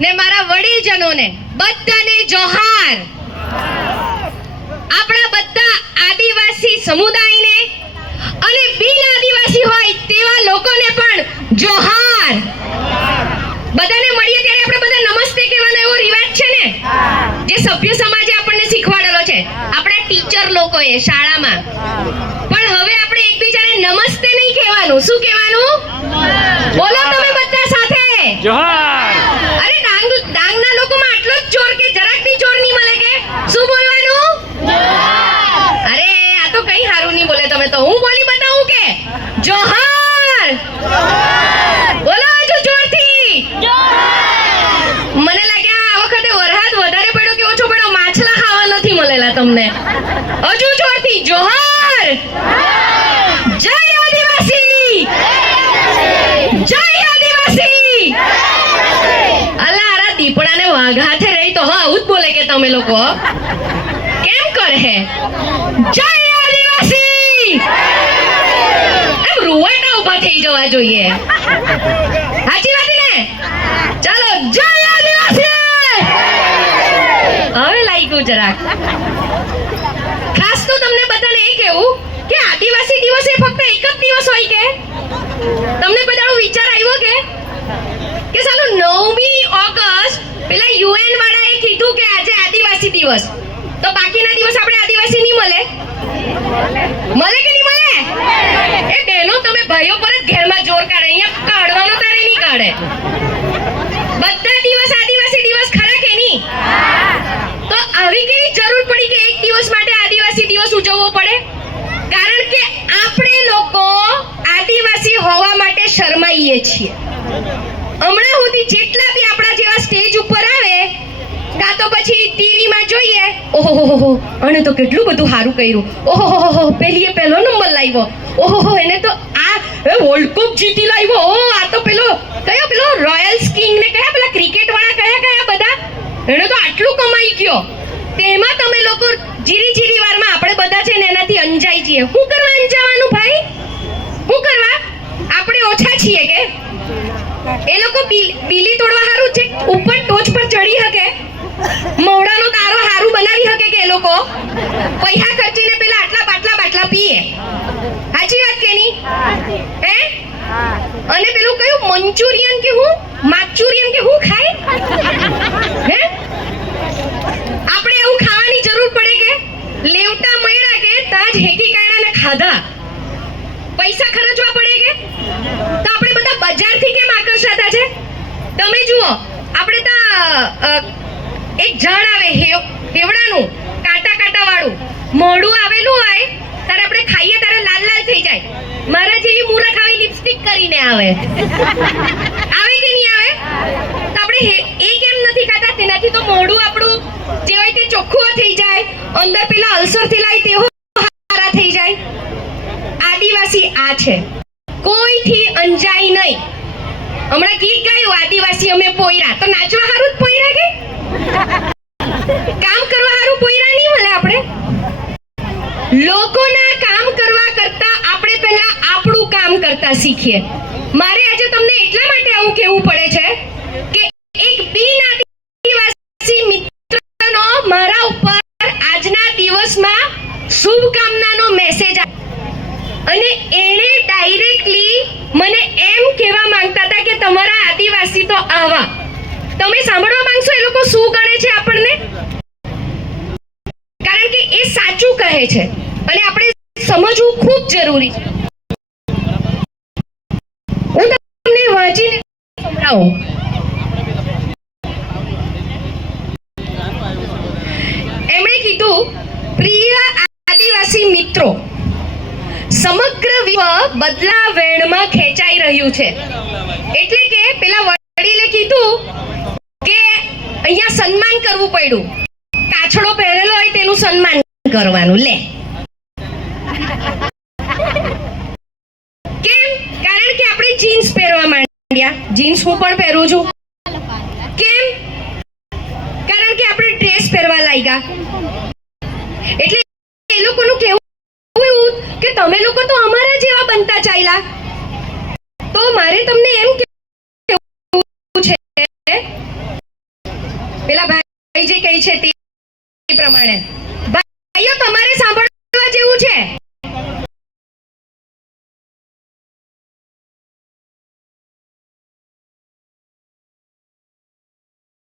ને મારા વડીલજનોને બધાને જોહાર. આપણા બધા આદિવાસી સમુદાયને અને બિન આદિવાસી હોય તેવા લોકોને પણ જોહાર. બધાને મળીએ ત્યારે આપણે બધા નમસ્તે કહેવાનો એવો રિવાજ છે ને, જે સભ્ય સમાજે આપણને શીખવાડેલો છે આપણા ટીચર લોકોએ શાળામાં. પણ હવે આપણે એકબીજાને નમસ્તે નહીં કહેવાનું. શું કહેવાનું? બોલો તમે બધા સાથે જોહાર. અરે ડાંગના લોકોમાં આટલો જ જોર કે જરાક બી જોર નહીં મળે કે શું બોલવાનું? અરે આ તો કઈ હારું નહીં બોલે તમે તો. હું બોલી બતાવું કે જોહાર. બોલો હજુ જોરથી. મને લાગ્યા આ વખતે વરસાદ વધારે પડ્યો કે ઓછો પડ્યો, માછલા ખાવા નથી મળેલા તમને. હજુ જોરથી જોહાર. જય આદિવાસી. જય આદિવાસી. અલા આરા દીપડાને વાઘ હાથે રહી તો હા આવું જ બોલે કે તમે લોકો કેમ કરે હે? જય આદિવાસી. એમ રૂવાટા ઊભા થઈ જવા જોઈએ. સાચી વાત ને? ચાલો જય આદિવાસી. હવે લાગ્યું જરાક. ખાસ તો તમને બધાને એ કહેવું કે આદિવાસી દિવસ એ ફક્ત એક જ દિવસ હોય કે? તમને કોઈ દાડો વિચાર આવ્યો કે સાલું 9મી ઓગસ્ટ પેલા યુએન વાળાએ કીધું કે આજે આદિવાસી દિવસ, તો બાકીના દિવસ આપણે આદિવાસી નહીં મળે? મળે કે નહીં મળે? એ બહેનો તમે ભાઈઓ પર જ ઘેરમાં જોર કાઢે, અહીંયા કાઢવાનો તારે નહીં કાઢે. બધા દિવસ આદિવાસી દિવસ ખરા કે નહીં? તો આવી કેવી જરૂર પડી કે એક દિવસ માટે આદિવાસી દિવસ ઉજવવો પડે? કારણ કે આપણે લોકો આદિવાસી હોવા માટે શરમાઈએ છીએ. હમણાં સુધી જેટલા બી આપણા જેવા સ્ટેજ ઉપર આવે કાં તો પછી ટીવીમાં જોઈએ, ઓહોહોહો અને તો કેટલું બધું સારું કર્યું, ઓહોહોહો પેલીએ પહેલો નંબર લાવ્યો, ઓહોહો એને તો આ વર્લ્ડ કપ જીતી લાવ્યો, ઓ આ તો પેલો કયો પેલો રોયલ્સ કિંગ ને કયા પેલા ક્રિકેટ વાળા કયા બધા એને તો આટલું કમાઈ ગયો. તેમાં તમે લોકો જીરી વારમાં આપણે બધા છે ને એનાથી અંજાઈ જઈએ. શું કરવા અંજાવાનું ભાઈ? શું કરવા? આપણે ઓછા છીએ કે? એ લોકો બીલી તોડવા હારું છે ઉપર ટોચ પર ચડી શકે, મોઢાનો તારો હારું બનાવી શકે કે એ લોકો પૈસા ખર્ચીને પેલા આટલા બાટલા પીએ? સાચી વાત કે નહીં? હે? અને પેલું કયું મંચુરિયન કે હું માચુરિયન કે હું ખાય? હે? આપણે એવું ખાવાની જરૂર પડે કે? લેવટા મળ્યા કે તાજ હેકી કાયણાને ખાધા પૈસા ખર્ચવા પડે કે? તો આપણે બધા બજારથી કેમ આકર્ષાતા છે? તમે જુઓ આપણે ત્યાં એક ઝાડ આવે હેવડાનું કાંટા વાળું મોઢું આવેલું હોય ત્યારે આપણે ખાઈએ ત્યારે લાલ થઈ જાય. મારા જેવી મૂરખ આવી લિપસ્ટિક કરીને આવે આવે કે નહીં આવે? તો આપણે એ કેમ નથી ખાતા? તેનાથી તો મોઢું આપણું જે હોય તે ચોખ્ખું થઈ જાય, અંદર પેલા અલ્સર થી લાય તેવો સારા થઈ જાય. આદિવાસી આ છે, કોઈથી અંજાય નહીં. હમણાં ગીત ગાયું આદિવાસી અમે પોયરા, તો નાચવા હારું જ પોયરા કે કામ કરવા હારું પોયરા નહીં મળે? આપણે લોકોના કામ કરવા કરતા આપણે પહેલા આપણું કામ કરતા શીખીએ. મારે આજે તમને એટલા માટે આવું કહેવું પડે છે કે એક બિન આદિવાસી મિત્રનો મારા ઉપર આજના દિવસમાં શુભકામનાનો મેસેજ અને એને ડાયરેક્ટલી મને એમ કહેવા માંગતા હતા કે તમારા આદિવાસી તો આવા. તમે સાંભળવા માંગશો એ લોકો શું ગણે છે આપણને? કારણ કે એ સાચું કહે છે અને આપણે સમજવું ખૂબ જરૂરી છે. હું તમને વાંચીને સંભળાવું. એમણે કીધું, પ્રિય આદિવાસી મિત્રો, સમગ્ર વિશ્વ બદલાવેણમાં ખેંચાઈ રહ્યું છે. એટલે કે પેલા વડીલે કીધું કે અહીંયા સન્માન કરવું પડ્યું, કાછડો પહેરેલો હોય તેનું સન્માન કરવાનું. લે કેમ? કારણ કે આપણે જીન્સ પહેરવા માંડ્યા. જીન્સ હું પણ પહેરું છું. કેમ? કારણ કે આપણે ડ્રેસ પહેરવા લાગ્યા. એટલે એ લોકોનું કેવું કે તમે લોકો તો અમારા જેવા બનતા ચાલ્યા. તો મારે તમને એમ કહેવું છે પેલા ભાઈ જે કહે છે તે પ્રમાણે ભાઈઓ તમારે